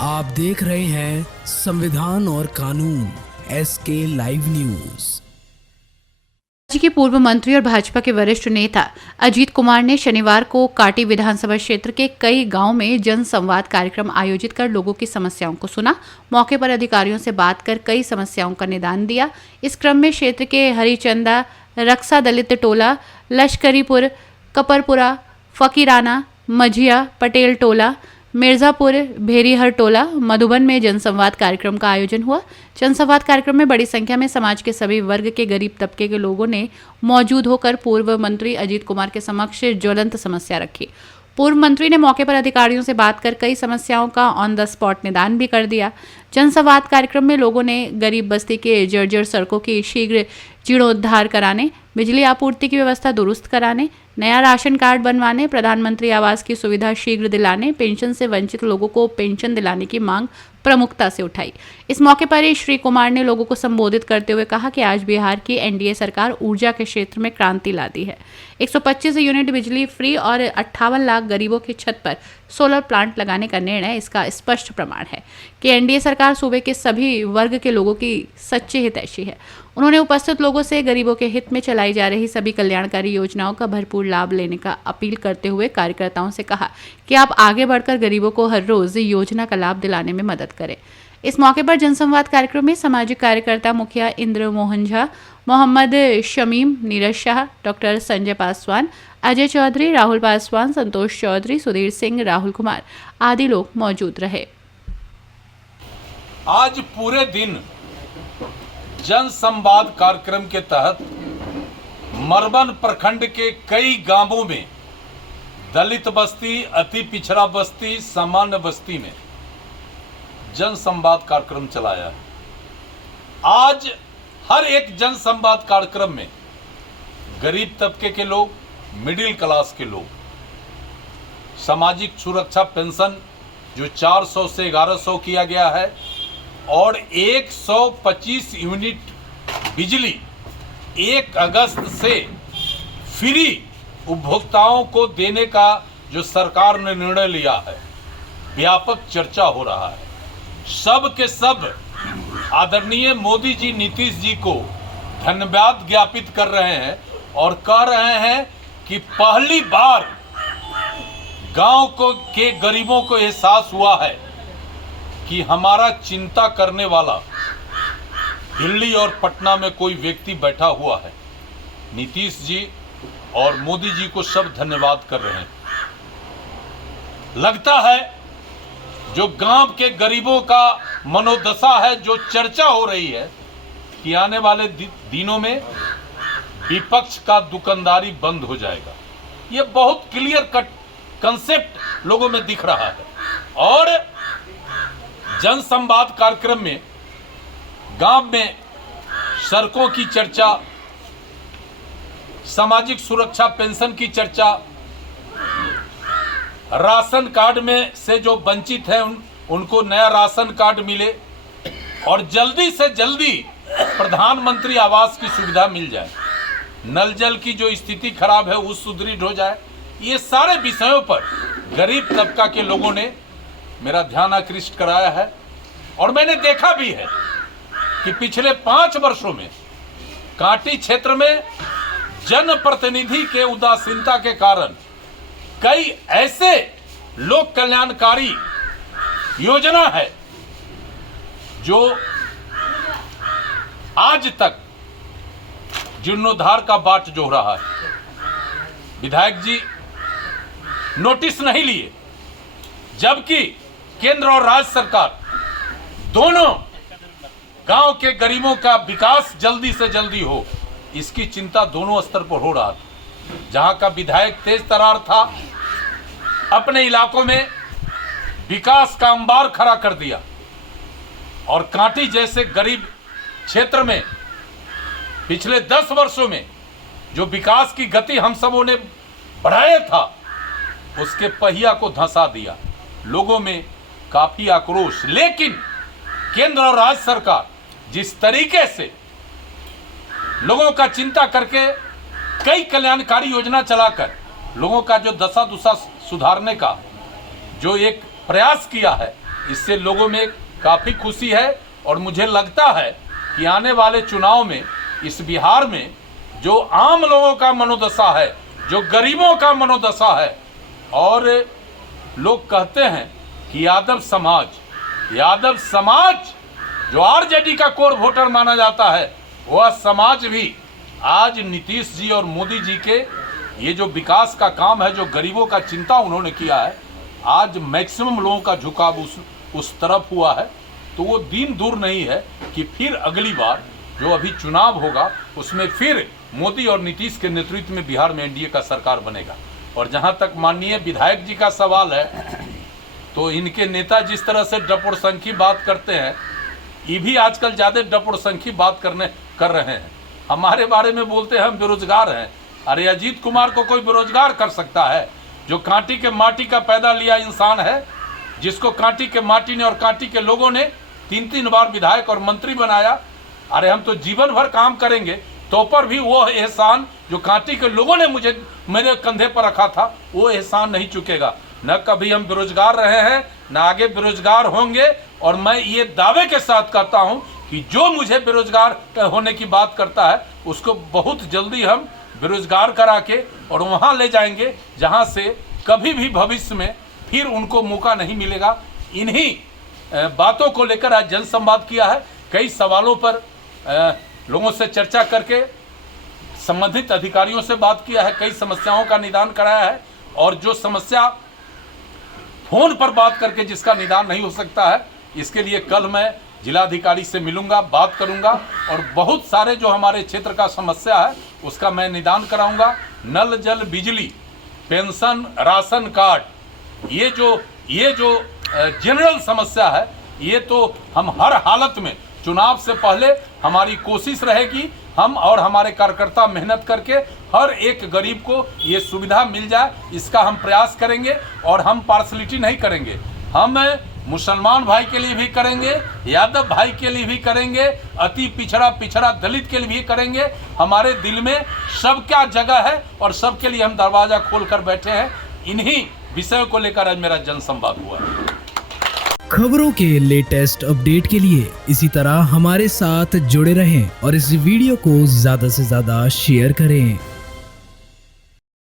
आप देख रहे हैं संविधान और कानून SK लाइव न्यूज। राज्य के पूर्व मंत्री और भाजपा के वरिष्ठ नेता अजीत कुमार ने शनिवार को काटी विधानसभा क्षेत्र के कई गांवों में जन संवाद कार्यक्रम आयोजित कर लोगों की समस्याओं को सुना। मौके पर अधिकारियों से बात कर कई समस्याओं का निदान दिया। इस क्रम में क्षेत्र के हरिचंदा, रक्षा दलित टोला, लश्करीपुर, कपरपुरा, फकीराना, मझिया, पटेल टोला, मिर्जापुर, भेरीहर टोला, मधुबन में जनसंवाद कार्यक्रम का आयोजन हुआ। जनसंवाद कार्यक्रम में बड़ी संख्या में समाज के सभी वर्ग के गरीब तबके के लोगों ने मौजूद होकर पूर्व मंत्री अजीत कुमार के समक्ष ज्वलंत समस्या रखी। पूर्व मंत्री ने मौके पर अधिकारियों से बात कर कई समस्याओं का ऑन द स्पॉट निदान भी कर दिया। जनसंवाद कार्यक्रम में लोगों ने गरीब बस्ती के जर्जर सड़कों की शीघ्र जीर्णोद्धार कराने, बिजली आपूर्ति की व्यवस्था दुरुस्त कराने, नया राशन कार्ड बनवाने, प्रधानमंत्री आवास की सुविधा शीघ्र दिलाने, पेंशन से वंचित लोगों को पेंशन दिलाने की मांग प्रमुखता से उठाई। इस मौके पर ही श्री कुमार ने लोगों को संबोधित करते हुए कहा कि आज बिहार की NDA सरकार ऊर्जा के क्षेत्र में क्रांति ला दी है। 125 यूनिट बिजली फ्री और 58 लाख गरीबों की छत पर सोलर प्लांट लगाने का निर्णय इसका स्पष्ट प्रमाण है कि NDA सरकार सूबे के सभी वर्ग के लोगों की सच्ची हितैषी है। उन्होंने उपस्थित लोगों से गरीबों के हित में चलाई जा रही सभी कल्याणकारी योजनाओं का भरपूर लाभ लेने का अपील करते हुए कार्यकर्ताओं से कहा कि आप आगे बढ़कर गरीबों को हर रोज योजना का लाभ दिलाने में मदद करें। इस मौके पर जनसंवाद कार्यक्रम में सामाजिक कार्यकर्ता मुखिया इंद्र मोहन झा, मोहम्मद शमीम, नीरज शाह, डॉक्टर संजय पासवान, अजय चौधरी, राहुल पासवान, संतोष चौधरी, सुधीर सिंह, राहुल कुमार आदि लोग मौजूद रहे। आज पूरे दिन जन संवाद कार्यक्रम के तहत मरबन प्रखंड के कई गांवों में दलित बस्ती, अति पिछड़ा बस्ती, सामान्य बस्ती में जन संवाद कार्यक्रम चलाया है। आज हर एक जन संवाद कार्यक्रम में गरीब तबके के लोग, मिडिल क्लास के लोग, सामाजिक सुरक्षा पेंशन जो 400 से 1100 किया गया है और 125 यूनिट बिजली 1 अगस्त से फ्री उपभोक्ताओं को देने का जो सरकार ने निर्णय लिया है, व्यापक चर्चा हो रहा है। सब के सब आदरणीय मोदी जी, नीतीश जी को धन्यवाद ज्ञापित कर रहे हैं और कह रहे हैं कि पहली बार गांव के गरीबों को एहसास हुआ है कि हमारा चिंता करने वाला दिल्ली और पटना में कोई व्यक्ति बैठा हुआ है। नीतीश जी और मोदी जी को सब धन्यवाद कर रहे हैं। लगता है जो गांव के गरीबों का मनोदशा है, जो चर्चा हो रही है कि आने वाले दिनों में विपक्ष का दुकानदारी बंद हो जाएगा। ये बहुत क्लियर कट कंसेप्ट लोगों में दिख रहा है। और जन संवाद कार्यक्रम में गांव में सड़कों की चर्चा, सामाजिक सुरक्षा पेंशन की चर्चा, राशन कार्ड में से जो वंचित है उनको नया राशन कार्ड मिले और जल्दी से जल्दी प्रधानमंत्री आवास की सुविधा मिल जाए, नल जल की जो स्थिति खराब है वो सुदृढ़ हो जाए। ये सारे विषयों पर गरीब तबका के लोगों ने मेरा ध्यान आकृष्ट कराया है। और मैंने देखा भी है कि पिछले 5 वर्षों में कांटी क्षेत्र में जनप्रतिनिधि के उदासीनता के कारण कई ऐसे लोक कल्याणकारी योजना है जो आज तक जीर्णोद्धार का बाट जोह रहा है। विधायक जी नोटिस नहीं लिए, जबकि केंद्र और राज्य सरकार दोनों गांव के गरीबों का विकास जल्दी से जल्दी हो, इसकी चिंता दोनों स्तर पर हो रहा था। जहां का विधायक तेज तरार था, अपने इलाकों में विकास का अंबार खड़ा कर दिया और कांटी जैसे गरीब क्षेत्र में पिछले 10 वर्षों में जो विकास की गति हम सबों ने बढ़ाया था, उसके पहिया को धंसा दिया। लोगों में काफी आक्रोश। लेकिन केंद्र और राज्य सरकार जिस तरीके से लोगों का चिंता करके कई कल्याणकारी योजना चलाकर लोगों का जो दशा दुशा सुधारने का जो एक प्रयास किया है, इससे लोगों में काफ़ी खुशी है और मुझे लगता है कि आने वाले चुनाव में इस बिहार में जो आम लोगों का मनोदशा है, जो गरीबों का मनोदशा है, और लोग कहते हैं कि यादव समाज जो आरजेडी का कोर वोटर माना जाता है, वह समाज भी आज नीतीश जी और मोदी जी के ये जो विकास का काम है, जो गरीबों का चिंता उन्होंने किया है, आज मैक्सिमम लोगों का झुकाव उस तरफ हुआ है। तो वो दिन दूर नहीं है कि फिर अगली बार जो अभी चुनाव होगा उसमें फिर मोदी और नीतीश के नेतृत्व में बिहार में एनडीए का सरकार बनेगा। और जहां तक माननीय विधायक जी का सवाल है, तो इनके नेता जिस तरह से डपोरसंखी बात करते हैं, ये भी आजकल ज़्यादा डपोरसंखी बात कर रहे हैं। हमारे बारे में बोलते हैं हम बेरोजगार हैं। अरे अजीत कुमार को कोई बेरोजगार कर सकता है? जो कांटी के माटी का पैदा लिया इंसान है, जिसको कांटी के माटी ने और कांटी के लोगों ने 3-3 बार विधायक और मंत्री बनाया। अरे हम तो जीवन भर काम करेंगे तो पर भी वो एहसान जो कांटी के लोगों ने मेरे कंधे पर रखा था, वो एहसान नहीं चुकेगा। न कभी हम बेरोजगार रहे हैं, न आगे बेरोजगार होंगे। और मैं ये दावे के साथ कहता हूं कि जो मुझे बेरोजगार होने की बात करता है, उसको बहुत जल्दी हम बेरोजगार करा के और वहां ले जाएंगे जहां से कभी भी भविष्य में फिर उनको मौका नहीं मिलेगा। इन्हीं बातों को लेकर आज जनसंवाद किया है। कई सवालों पर लोगों से चर्चा करके संबंधित अधिकारियों से बात किया है, कई समस्याओं का निदान कराया है। और जो समस्या फोन पर बात करके जिसका निदान नहीं हो सकता है, इसके लिए कल मैं जिलाधिकारी से मिलूंगा, बात करूंगा और बहुत सारे जो हमारे क्षेत्र का समस्या है उसका मैं निदान कराऊंगा। नल जल बिजली, पेंशन, राशन कार्ड, ये जो जनरल समस्या है, ये तो हम हर हालत में चुनाव से पहले हमारी कोशिश रहेगी, हम और हमारे कार्यकर्ता मेहनत करके हर एक गरीब को ये सुविधा मिल जाए, इसका हम प्रयास करेंगे। और हम पार्शलिटी नहीं करेंगे, हम मुसलमान भाई के लिए भी करेंगे, यादव भाई के लिए भी करेंगे, अति पिछड़ा दलित के लिए भी करेंगे। हमारे दिल में सबका जगह है और सबके लिए हम दरवाजा खोल कर बैठे हैं। इन्हीं विषयों को लेकर आज मेरा जनसंवाद हुआ है। खबरों के लेटेस्ट अपडेट के लिए इसी तरह हमारे साथ जुड़े रहें और इस वीडियो को ज्यादा से ज्यादा शेयर करें।